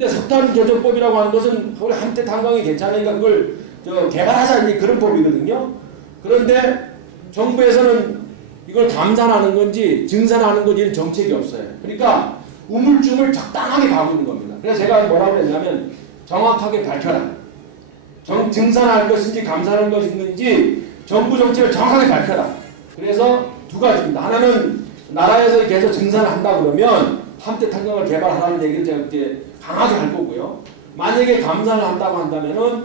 근데 석탄 개조법이라고 하는 것은 우리 한때 탄광이 괜찮으니까 그걸 개발하자 이제 그런 법이거든요. 그런데 정부에서는 이걸 감산하는 건지 증산하는 건지 이런 정책이 없어요. 그러니까 우물쭈물 적당하게 가고 있는 겁니다. 그래서 제가 뭐라고 했냐면 정확하게 밝혀라. 증산할 것인지 감산할 것인지 정부 정책을 정확하게 밝혀라. 그래서 두 가지입니다. 하나는 나라에서 계속 증산을 한다 그러면 한때 탄광을 개발하라는 얘기를 제가 이제 강하게 할 거고요. 만약에 감산을 한다고 한다면은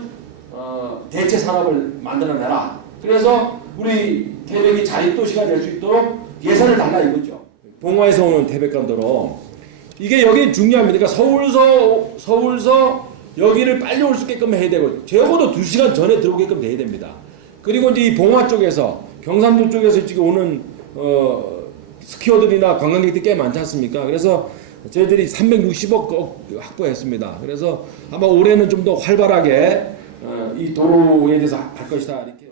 대체 산업을 만들어내라. 그래서 우리 태백이 자립도시가 될 수 있도록 예산을 달라 이거죠. 봉화에서 오는 태백간도로 이게 여기 중요합니다. 그러니까 서울서 여기를 빨리 올 수 있게끔 해야 되고 적어도 2시간 전에 들어오게끔 돼야 됩니다. 그리고 이제 이 봉화 쪽에서 경상도 쪽에서 지금 오는 스키어들이나 관광객들이 꽤 많지 않습니까? 그래서 저희들이 360억 확보했습니다. 그래서 아마 올해는 좀 더 활발하게 이 도로에 대해서 할 것이다. 이렇게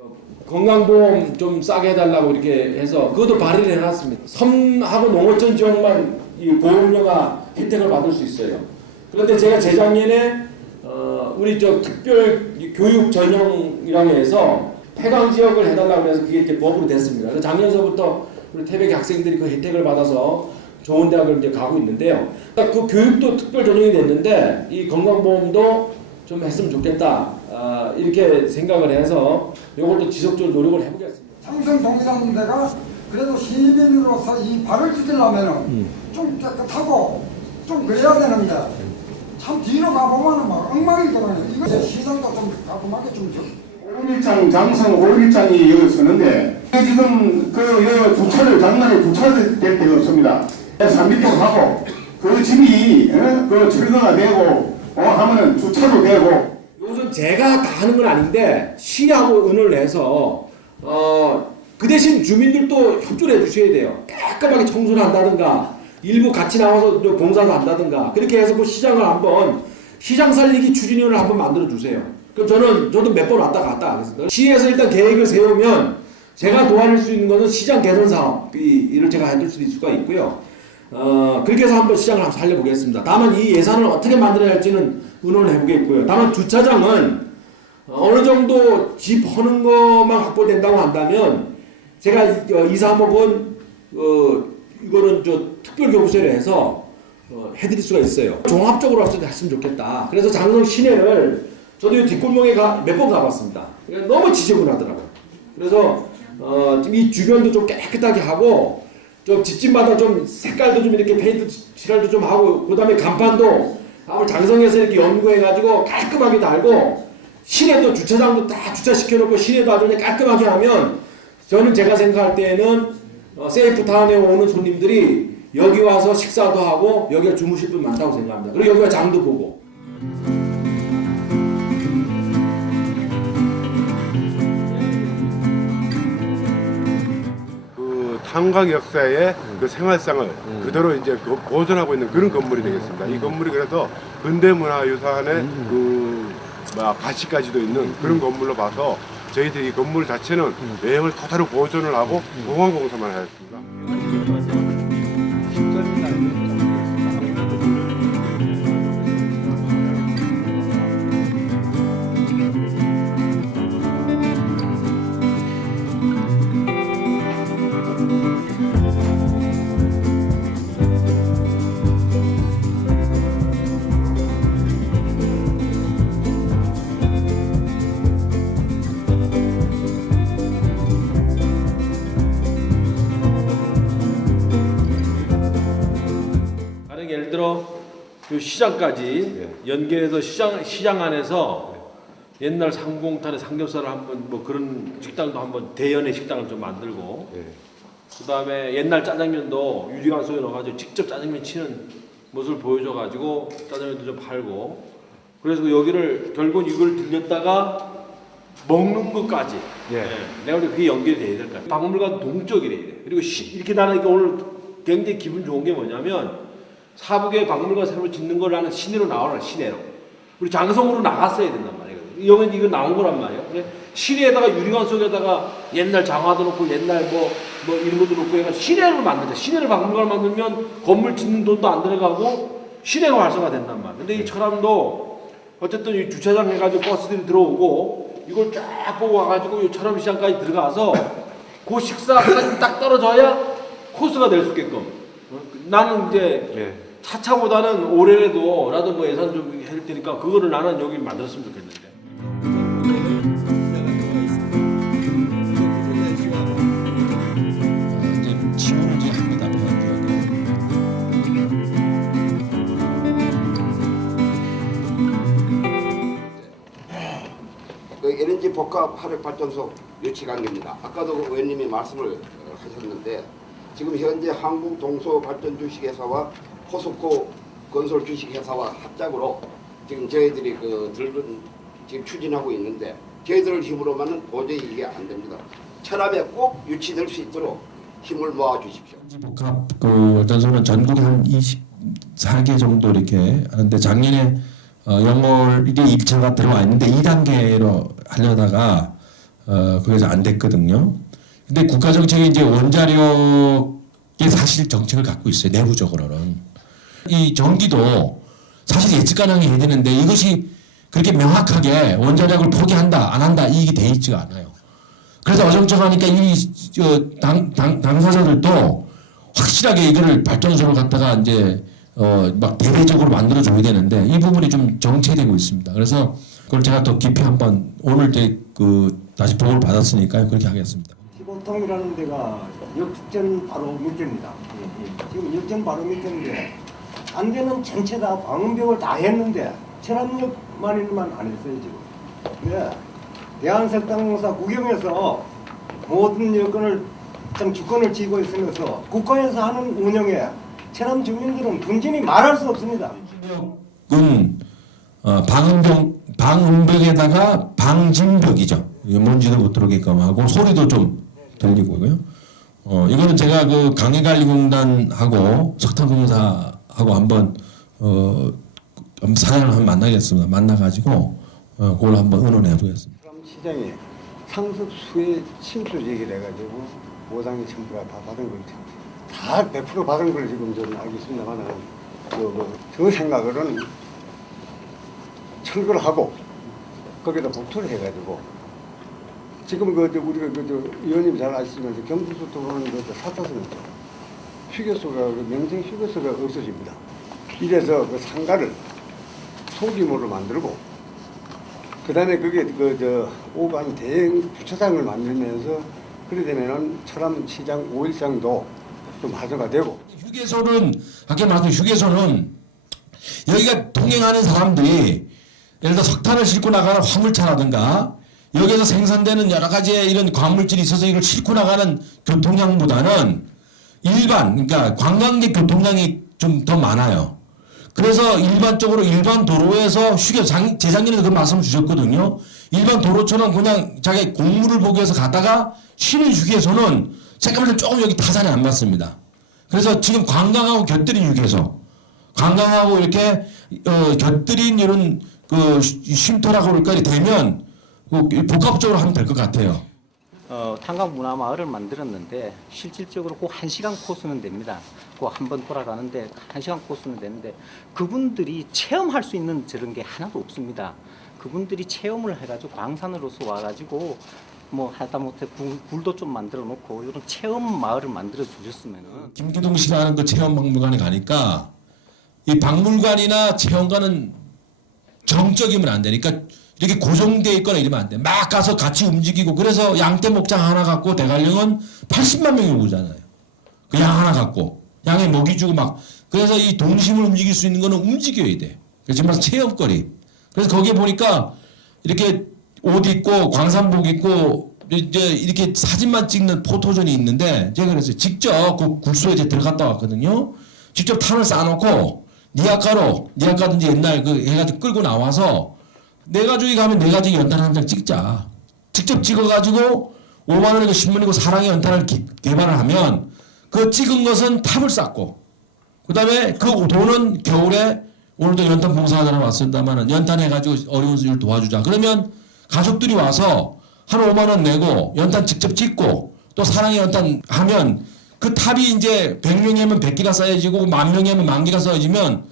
건강보험 좀 싸게 해달라고 이렇게 해서 그것도 발의를 해놨습니다. 섬하고 농어촌 지역만 이 보험료가 혜택을 받을 수 있어요. 그런데 제가 재작년에 우리 특별 교육 전형이라고 해서 폐광 지역을 해달라고 해서 그게 이렇게 법으로 됐습니다. 그래서 작년서부터 우리 태백 학생들이 그 혜택을 받아서 좋은 대학을 이제 가고 있는데요. 그러니까 그 교육도 특별 전형이 됐는데 이 건강보험도 좀 했으면 좋겠다. 이렇게 생각을 해서 이것도 지속적으로 노력을 해보겠습니다. 창성동이라는 데가 그래도 시민으로서 이 발을 디디려면 좀 깨끗하고 좀 그래야 되는데 참 뒤로 가보면은 막 엉망이 돌아요. 이거 시장도 좀 깔끔하게 좀 줘. 5일장 장성 5일장이 여기 서는데 지금 그 주차를 장난에 주차될 데가 없습니다. 3미터 하고 그 집이 그 철거가 되고 하면은 주차도 되고. 이것은 제가 다 하는 건 아닌데 시하고 의논을 해서 그 대신 주민들도 협조를 해주셔야 돼요. 깔끔하게 청소를 한다든가 일부 같이 나와서 봉사도 한다든가 그렇게 해서 그 시장을 한번 시장 살리기 추진위원회를 한번 만들어 주세요. 그럼 저도 몇 번 왔다 갔다 하겠습니다. 시에서 일단 계획을 세우면 제가 도와줄 수 있는 것은 시장 개선 사업 이를 제가 해줄 수 있을 수가 있고요. 그렇게 해서 한번 시장을 한번 살려보겠습니다. 다만 이 예산을 어떻게 만들어야 할지는 의논을 해보겠고요. 다만 주차장은 어느 정도 집 허는 것만 확보된다고 한다면 제가 2, 3억은 이거는 특별교부세를 해서 해드릴 수가 있어요. 종합적으로 했으면 좋겠다. 그래서 장성 시내를 저도 이 뒷골목에 몇 번 가봤습니다. 너무 지저분하더라고요. 그래서 지금 이 주변도 좀 깨끗하게 하고 좀 집집마다 좀 색깔도 좀 이렇게 페인트 칠할도 좀 하고 그 다음에 간판도 아무 장성에서 이렇게 연구해가지고 깔끔하게 달고 시내도 주차장도 다 주차시켜놓고 시내도 아주 그냥 깔끔하게 하면 저는 제가 생각할 때에는 세이프타운에 오는 손님들이 여기 와서 식사도 하고 여기가 주무실 분 많다고 생각합니다. 그리고 여기가 장도 보고. 탄광 역사의 그 생활상을 그대로 이제 보존하고 있는 그런 건물이 되겠습니다. 이 건물이 그래서 근대문화유산의 가시까지도 있는 그런 건물로 봐서 저희들이 이 건물 자체는 내용을 그대로 보존을 하고 보강공사만 하였습니다. 예를 들어 그 시장까지 연계해서 시장 안에서 옛날 상공탄의 삼겹살을 한번 뭐 그런 식당도 한번 대연의 식당을 좀 만들고 그 다음에 옛날 짜장면도 유리관 속에 넣어가지고 직접 짜장면 치는 모습을 보여줘가지고 짜장면도 좀 팔고 그래서 여기를 결국은 이걸 들렸다가 먹는 것까지 내가 볼 때 그게 연결이 돼야 될 것 같아요. 박물관 동적이래야 돼. 그리고 이렇게 나는 이게 오늘 굉장히 기분 좋은 게 뭐냐면 사북에 박물관 새로 짓는 걸 나는 시내로 나와라 시내로 우리 장성으로 나갔어야 된단 말이에요. 여기 이거 나온 거란 말이에요. 시내에다가 유리관 속에다가 옛날 장화도 놓고 옛날 뭐 이런 것도 놓고 해가 시내를 만들자. 시내를 박물관을 만들면 건물 짓는 돈도 안 들어가고 시내가 활성화된단 말이야. 근데 이 철암도 어쨌든 이 주차장 해가지고 버스들이 들어오고 이걸 쫙 보고 와가지고 이 철암시장까지 들어가서 그 식사까지 딱 떨어져야 코스가 될 수 있게끔. 나는 이제 차차보다는 올해라도 나도 뭐 예산 좀 할 테니까 그거를 나는 여기 만들었으면 좋겠는데. 이제 지원을 이제 합니다. 그 LNG 복합 화력발전소 유치 관계입니다. 아까도 그 의원님이 말씀을 하셨는데 지금 현재 한국 동서발전 주식회사와 포스코 건설 주식회사와 합작으로 지금 저희들이 지금 추진하고 있는데 저희들 힘으로만은 도저히 이게 안 됩니다. 철암에 꼭 유치될 수 있도록 힘을 모아 주십시오. 복합 그 발전소는 전국에 한 24개 정도 이렇게 하는데 작년에 영월이 1차가 들어와 있는데 2단계로 하려다가 그래서 안 됐거든요. 근데 국가 정책이 이제 원자력의 사실 정책을 갖고 있어요. 내부적으로는 이 전기도 사실 예측 가능히 해야 되는데 이것이 그렇게 명확하게 원자력을 포기한다 안 한다 이게 돼 있지가 않아요. 그래서 어정쩡하니까 이 당사자들도 확실하게 이거를 발전소를 갖다가 이제 막 대대적으로 만들어줘야 되는데 이 부분이 좀 정체되고 있습니다. 그래서 그걸 제가 더 깊이 한번 오늘 다시 보고를 받았으니까 그렇게 하겠습니다. 시보통이라는 데가 역전 바로 밑입니다. 지금 역전 바로 밑인데 안 되는 전체 다 방음벽을 다 했는데 철암역만일만 안 했어요 지금. 네. 대한석탄공사 국영에서 모든 여건을 좀 주권을 쥐고 있으면서 국가에서 하는 운영에 철암 주민들은 분진이 말할 수 없습니다. 은 방음벽에다가 방진벽이죠. 먼지도 못 들어오게끔 하고 소리도 좀 들리고요. 이거는 제가 그 강해관리공단하고 석탄공사하고 한번 사장을 한번 만나겠습니다. 만나가지고 그걸 한번 의논해 보겠습니다. 시장이 상습수의 침수지기 돼가지고 보상의 첨부가 다 받은 걸 다 100% 받은 걸 지금 저는 알겠습니다만 저 생각으로는 철거를 하고 거기다 복토를 해가지고 지금 우리가 의원님 잘 아시지만 경부수 도로는 사타선이죠. 휴게소가 명칭 휴게소가 없어집니다. 이래서 그 상가를 소규모로 만들고 그다음에 그게 오반 대형 주차장을 만들면서 그래 되면은 철암 시장 5일장도 좀 활성화 되고. 휴게소는 아까 말씀 휴게소는 여기가 동행하는 사람들이 예를 들어 석탄을 싣고 나가는 화물차라든가 여기에서 생산되는 여러 가지의 이런 광물질이 있어서 이걸 싣고 나가는 교통량보다는 그러니까 관광객 교통량이 좀 더 많아요. 그래서 일반적으로 일반 도로에서 재작년에도 그런 말씀을 주셨거든요. 일반 도로처럼 그냥 자기 공물을 보기 위해서 가다가 쉬는 휴게소는 잠깐만 조금 여기 타산이 안 맞습니다. 그래서 지금 관광하고 곁들인 휴게소, 관광하고 이렇게 곁들인 이런 그 쉼터라고 그럴까 되면 복합적으로 하면 될 것 같아요. 탄광문화마을을 만들었는데 실질적으로 꼭 1시간 코스는 됩니다. 꼭 한 번 돌아가는데 1시간 코스는 되는데 그분들이 체험할 수 있는 저런 게 하나도 없습니다. 그분들이 체험을 해가지고 광산으로서 와가지고 뭐 하다못해 굴도 좀 만들어 놓고 이런 체험 마을을 만들어 주셨으면은. 김기동 씨가 하는 그 체험박물관에 가니까 이 박물관이나 체험관은 정적이면 안 되니까 이렇게 고정되어 있거나 이러면 안 돼. 막 가서 같이 움직이고 그래서 양떼 목장 하나 갖고 대관령은 80만 명이 오잖아요. 그 양 하나 갖고 양에 먹이 주고 막 그래서 이 동심을 움직일 수 있는 거는 움직여야 돼. 그래서 정말 체험거리. 그래서 거기에 보니까 이렇게 옷 입고 광산복 입고 이제 이렇게 사진만 찍는 포토존이 있는데 제가 그랬어요. 직접 그 굴소에 이제 들어갔다 왔거든요. 직접 탄을 쌓아놓고 니아카도 이제 옛날 그 해가지고 끌고 나와서 내 가족이 가면 내 가족이 연탄 한 장 찍자. 직접 찍어가지고 5만 원이고 10만원이고 사랑의 연탄을 개발을 하면 그 찍은 것은 탑을 쌓고 그 다음에 그 돈은 겨울에 오늘도 연탄 봉사하느라 왔습니다만 연탄 해가지고 어려운 수를 도와주자. 그러면 가족들이 와서 한 5만 원 내고 연탄 직접 찍고 또 사랑의 연탄 하면 그 탑이 이제 100명이 하면 100개가 쌓여지고 10,000명이 하면 10,000개가 쌓여지면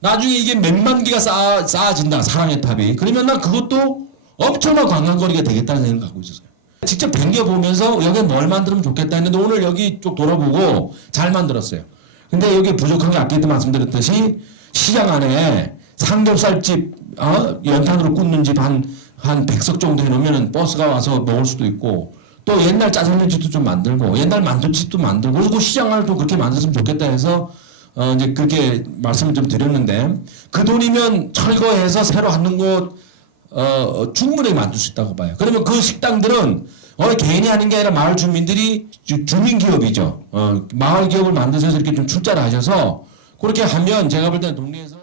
나중에 이게 몇만 개가 쌓아진다, 사랑의 탑이. 그러면 난 그것도 엄청난 관광거리가 되겠다는 생각을 갖고 있었어요. 직접 댕겨보면서 여기 뭘 만들면 좋겠다 했는데 오늘 여기 쪽 돌아보고 잘 만들었어요. 근데 여기 부족한 게 아까 말씀드렸듯이 시장 안에 삼겹살집, 연탄으로 굽는 집 한 100석 정도 해놓으면 버스가 와서 먹을 수도 있고 또 옛날 짜장면집도 좀 만들고 옛날 만두집도 만들고 그래서 그 시장을 또 그렇게 만들었으면 좋겠다 해서 이제 그렇게 말씀을 좀 드렸는데 그 돈이면 철거해서 새로 하는 곳 충분히 만들 수 있다고 봐요. 그러면 그 식당들은 개인이 하는 게 아니라 마을 주민들이 주민기업이죠. 마을 기업을 만드셔서 이렇게 좀 출자를 하셔서 그렇게 하면 제가 볼 때는 동네에서